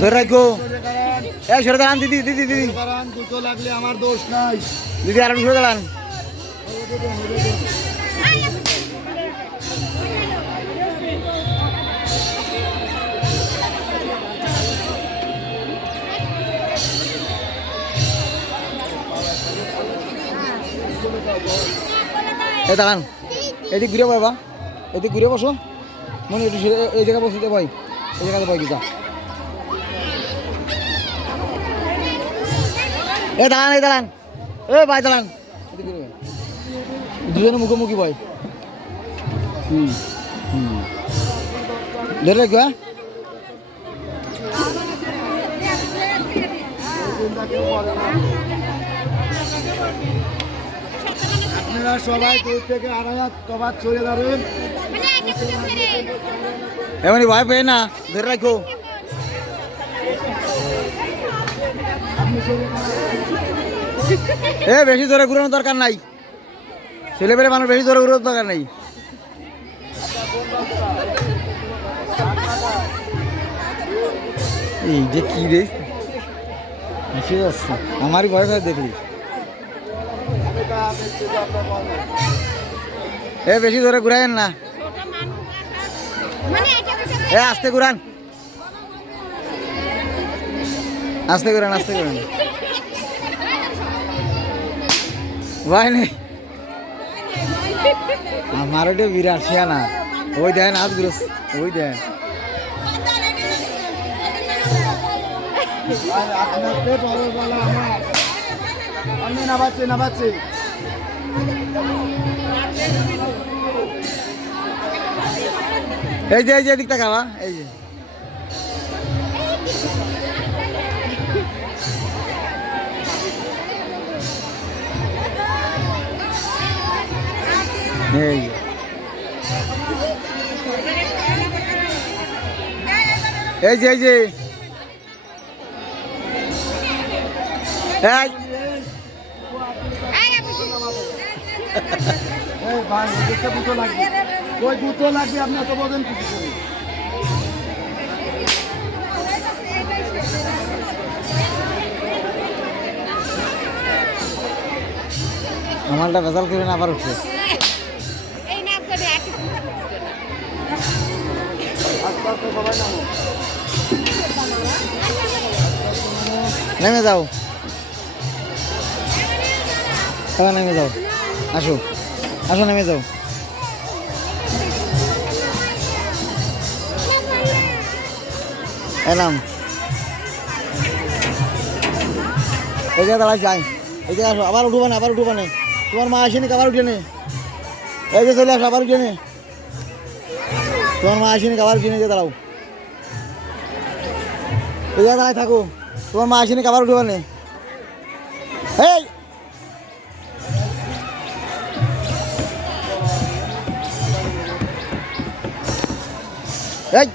ধরে রাখো। এই সরে দাঁড়ান দিদি দিদি দিদি। দুটো লাগলে আমার দোষ নাই। দিদি আর সরে দাঁড়ান। এই দাঁড়ান। এদিক ঘুরে বাবা। এদিক ঘুরে বসো। মনে একটু এই জায়গায় বসতে ভাই এই জায়গাতে ভাই কিসা এ দাঁড়ান এই দাঁড়ান। এ ভাই দাঁড়ান। দুজনে মুখোমুখি ভাই। হুম হুম ধরে রাখো হ্যাঁ। আপনারা সবাই দূর থেকে আড়াই হাত কবার চলে যাবেন এমনি ভয় পেয়ে না ধরে রাখো। এ বেশি জোরে ঘুরানোর দরকার নাই। ছেলে পেলে মানুষ বেশি জোরে ঘুরানোর দরকার নাই। এই যে কি রে? হাসি যাচ্ছে। আমারই ভয় ভয় দেখলি। এ বেশি জোরে ঘুরাইয়েন না। এ আস্তে ঘুরান। আস্তে ঘুরান আস্তে ঘুরান ভাই নেই আমার ওটা বিরাট শিয়ানা। ওই দেন হাত ঘুরস ওই দেন। এই যে এই যে, এদিকটা খাওয়া, এই যে। এই যে। এই যে এই যে। আমারটা ভেজাল করে না আবার উঠছে নামো যাও। এবার নেমে যাও। আসো। আসো, নেমে যাও। এলাম। এই জায়গায় দাঁড়াই, যাই। এই জায়গায় আসো। আবার উঠবো না, আবার উঠবো না। তোমার মা আসেনি, আবার উঠে নে এই যে চলে আসো, আবার উঠে নে তোমার মা আসেনি, খাবার কিনে যে দাঁড়াও। এই দাঁড়ায় থাকো। তোমার মা আসেনি, খাবার উঠবে পারে এই! এই!